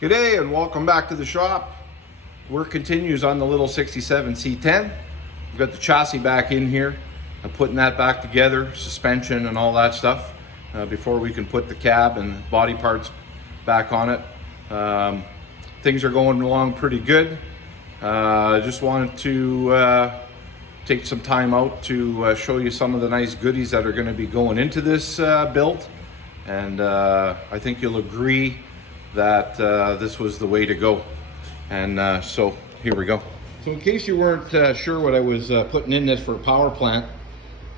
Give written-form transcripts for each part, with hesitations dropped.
Good day and welcome back to the shop. Work continues on the little 67 C10. We've got the chassis back in here. I'm putting that back together, suspension and all that stuff, before we can put the cab and body parts back on it. Things are going along pretty good. Just wanted to take some time out to show you some of the nice goodies that are going to be going into this build. And I think you'll agree that this was the way to go. And so here we go. So in case you weren't sure what I was putting in this for a power plant,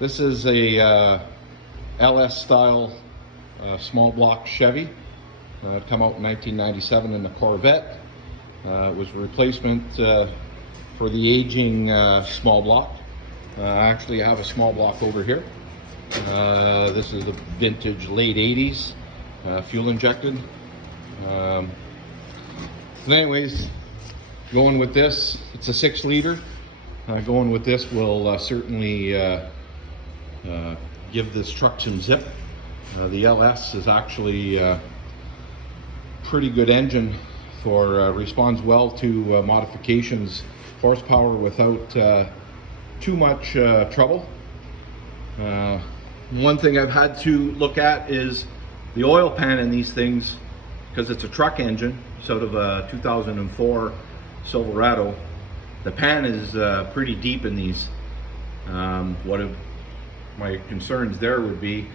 this is a LS style small block Chevy. It came out in 1997 in the Corvette. It was a replacement for the aging small block. I actually have a small block over here. This is a vintage late 80s, fuel injected. So anyways, going with this, it's a 6 liter. Going with this will certainly give this truck some zip. The LS is actually a pretty good engine for responds well to modifications, horsepower without too much trouble. One thing I've had to look at is the oil pan in these things, because it's a truck engine. It's out of a 2004 Silverado. The pan is pretty deep in these. One of my concerns there would be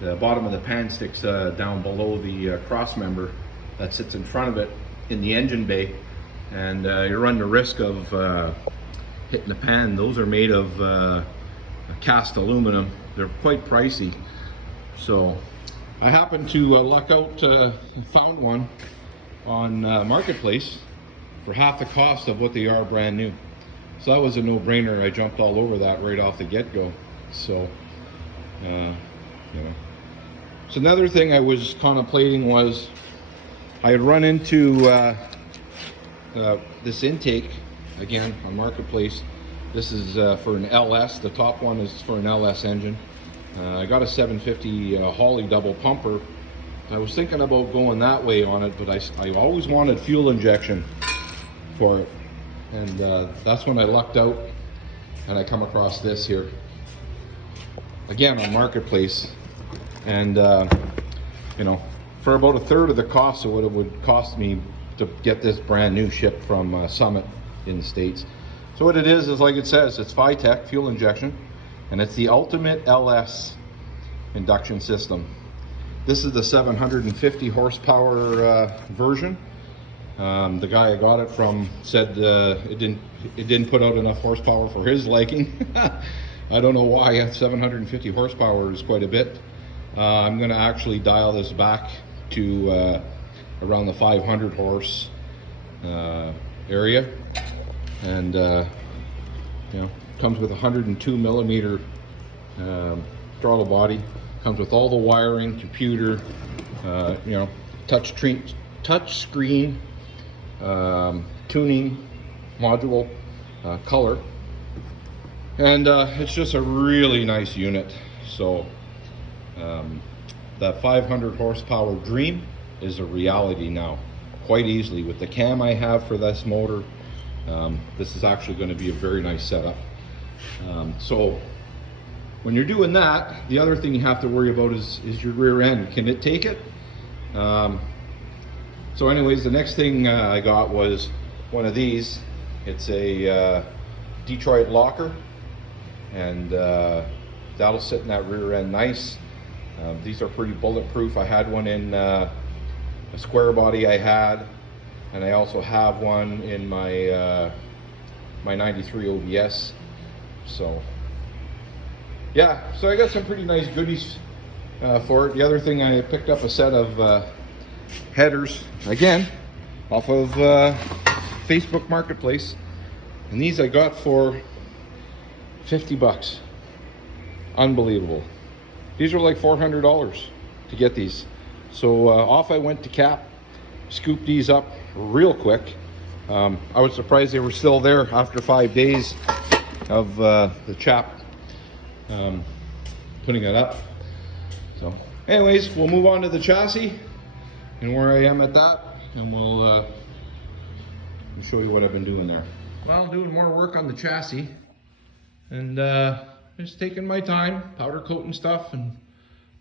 the bottom of the pan sticks down below the cross member that sits in front of it in the engine bay, and you run the risk of hitting the pan. Those are made of cast aluminum. They're quite pricey. So I happened to luck out, found one on Marketplace for half the cost of what they are brand new. So that was a no-brainer. I jumped all over that right off the get-go. So, you know. So another thing I was contemplating was I had run into this intake again on Marketplace. This is for an LS. The top one is for an LS engine. I got a 750 Holley double pumper. I was thinking about going that way on it, but I always wanted fuel injection for it. And that's when I lucked out and I come across this here. Again on Marketplace. And you know, for about a third of the cost of what it would cost me to get this brand new shipped from Summit in the States. So what it is like it says, it's Phytech fuel injection, and it's the ultimate LS induction system. This is the 750 horsepower version. The guy I got it from said it didn't put out enough horsepower for his liking. I don't know why. 750 horsepower is quite a bit. I'm going to actually dial this back to around the 500 horse area, and you know, comes with 102 millimeter throttle body. Comes with all the wiring, computer, you know, touch screen, tuning module, color, and it's just a really nice unit. So that 500 horsepower dream is a reality now, quite easily. With the cam I have for this motor, this is actually going to be a very nice setup. So when you're doing that, the other thing you have to worry about is your rear end. Can it take it? So anyways, the next thing I got was one of these. It's a Detroit locker, and that'll sit in that rear end nice. These are pretty bulletproof. I had one in a square body I had, and I also have one in my my 93 OBS. So yeah, so I got some pretty nice goodies for it. The other thing, I picked up a set of headers, again, off of Facebook Marketplace. And these I got for 50 bucks. Unbelievable. These are like $400 to get these. So off I went to Cap, scooped these up real quick. I was surprised they were still there after 5 days of the chap putting it up. So anyways, we'll move on to the chassis and where I am at that. and we'll show you what I've been doing there. Well, doing more work on the chassis, and just taking my time, powder coating stuff and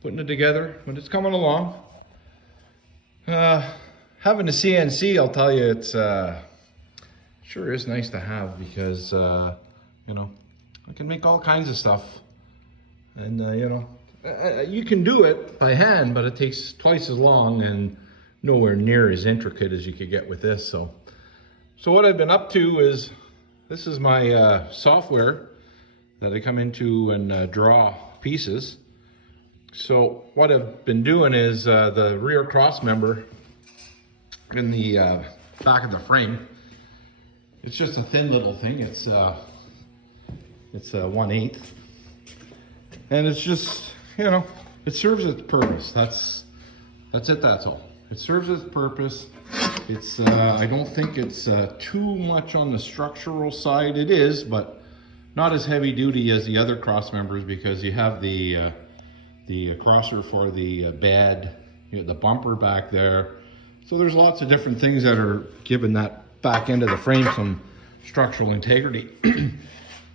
putting it together, but it's coming along. Having a CNC, I'll tell you, it's sure is nice to have, because you know, I can make all kinds of stuff, and you know, you can do it by hand, but it takes twice as long and nowhere near as intricate as you could get with this. So what I've been up to is, this is my software that I come into and draw pieces. So what I've been doing is the rear cross member in the back of the frame, it's just a thin little thing. It's 1/8, and it's just, you know, it serves its purpose. That's it. That's all. It serves its purpose. It's I don't think it's too much on the structural side. It is, but not as heavy duty as the other cross members, because you have the crosser for the bed, you know, the bumper back there. So there's lots of different things that are giving that back end of the frame some structural integrity.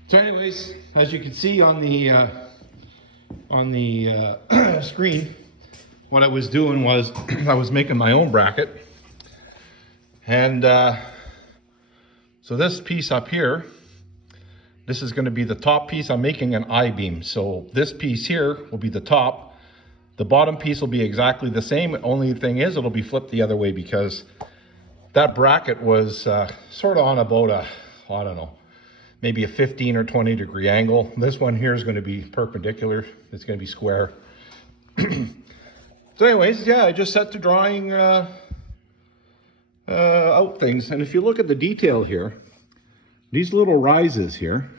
So anyways, as you can see on the screen, what I was doing was I was making my own bracket. And so this piece up here, this is going to be the top piece. I'm making an I-beam. So this piece here will be the top. The bottom piece will be exactly the same. Only thing is, it'll be flipped the other way, because that bracket was sort of on about a, I don't know, maybe a 15 or 20 degree angle. This one here is going to be perpendicular. It's going to be square. So anyways, yeah, I just set to drawing out things. And if you look at the detail here, these little rises here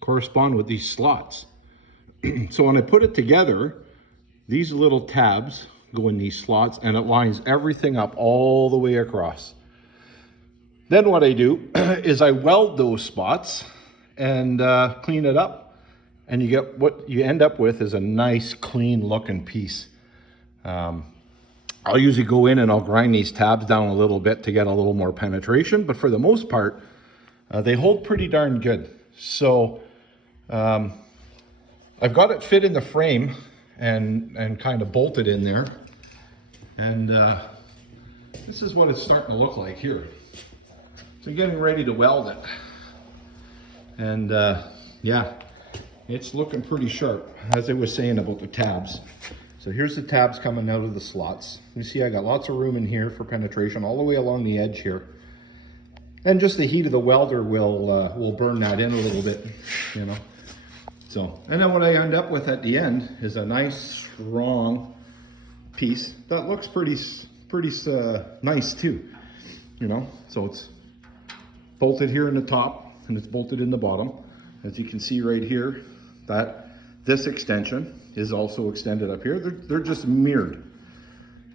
correspond with these slots. So when I put it together, these little tabs go in these slots, and it lines everything up all the way across. Then what I do is I weld those spots and clean it up, and you get what you end up with is a nice clean looking piece. I'll usually go in and I'll grind these tabs down a little bit to get a little more penetration, but for the most part, they hold pretty darn good. So I've got it fit in the frame and kind of bolted in there. And this is what it's starting to look like here. So getting ready to weld it. And yeah, it's looking pretty sharp, as I was saying about the tabs. So here's the tabs coming out of the slots. You see I got lots of room in here for penetration all the way along the edge here. And just the heat of the welder will burn that in a little bit, you know. So, and then what I end up with at the end is a nice strong piece that looks pretty nice too, you know. So it's bolted here in the top and it's bolted in the bottom. As you can see right here, that this extension is also extended up here. They're just mirrored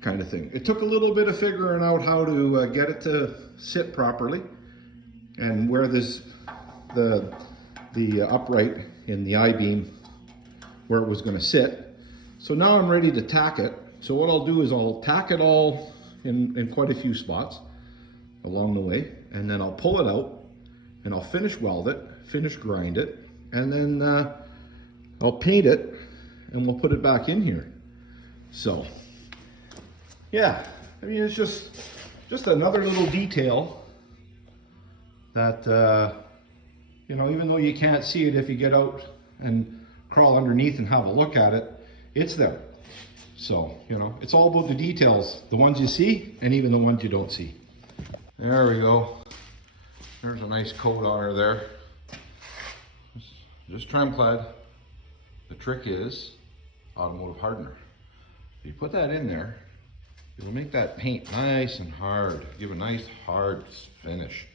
kind of thing. It took a little bit of figuring out how to get it to sit properly, and where this the upright in the I-beam, where it was going to sit. So now I'm ready to tack it. So what I'll do is I'll tack it all in quite a few spots along the way, and then I'll pull it out and I'll finish weld it, finish grind it, and then I'll paint it and we'll put it back in here. So yeah, I mean, it's just another little detail that you know, even though you can't see it if you get out and crawl underneath and have a look at it, it's there. So, you know, it's all about the details, the ones you see and even the ones you don't see. There we go. There's a nice coat on her there. Just trim clad. The trick is automotive hardener. If you put that in there, it'll make that paint nice and hard, give a nice hard finish.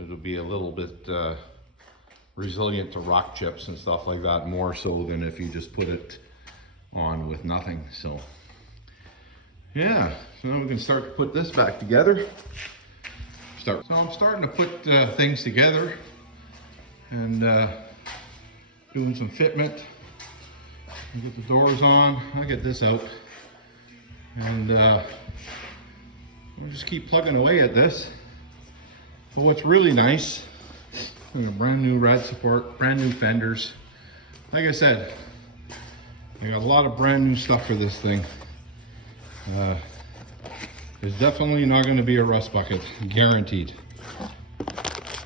It'll be a little bit resilient to rock chips and stuff like that, more so than if you just put it on with nothing. So yeah, so now we can start to put this back together. So I'm starting to put things together and doing some fitment. I get the doors on, I get this out, and I'll just keep plugging away at this. But what's really nice, brand new rad support, brand new fenders. Like I said, I got a lot of brand new stuff for this thing. There's definitely not going to be a rust bucket, guaranteed.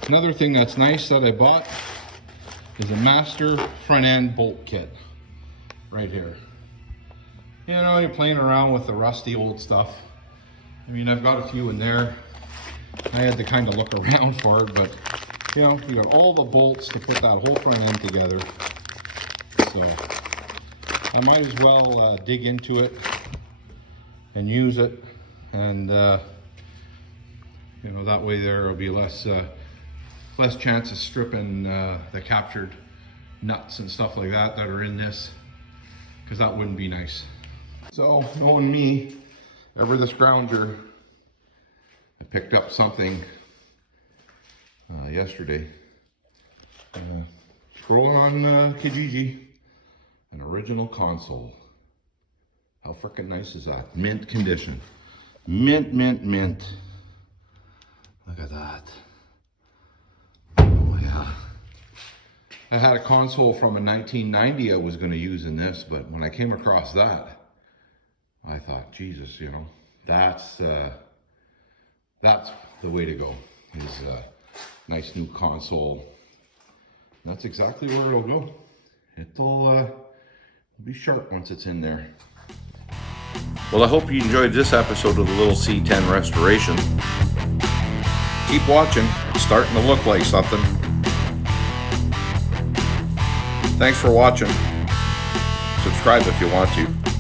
Another thing that's nice that I bought is a master front end bolt kit right here. You know, you're playing around with the rusty old stuff. I mean, I've got a few in there. I had to kind of look around for it, but you know, you got all the bolts to put that whole front end together. So I might as well dig into it and use it, and you know, that way there will be less chance of stripping the captured nuts and stuff like that are in this, because that wouldn't be nice. So knowing me, ever the scrounger, I picked up something yesterday. Scrolling on Kijiji, an original console. How freaking nice is that? Mint condition. Mint, mint, mint. Look at that. Oh yeah. I had a console from a 1990 I was going to use in this, but when I came across that, I thought, Jesus, you know, that's the way to go. Is a nice new console. That's exactly where it'll go. It'll be sharp once it's in there. Well, I hope you enjoyed this episode of the little C10 Restoration. Keep watching. It's starting to look like something. Thanks for watching. Subscribe if you want to.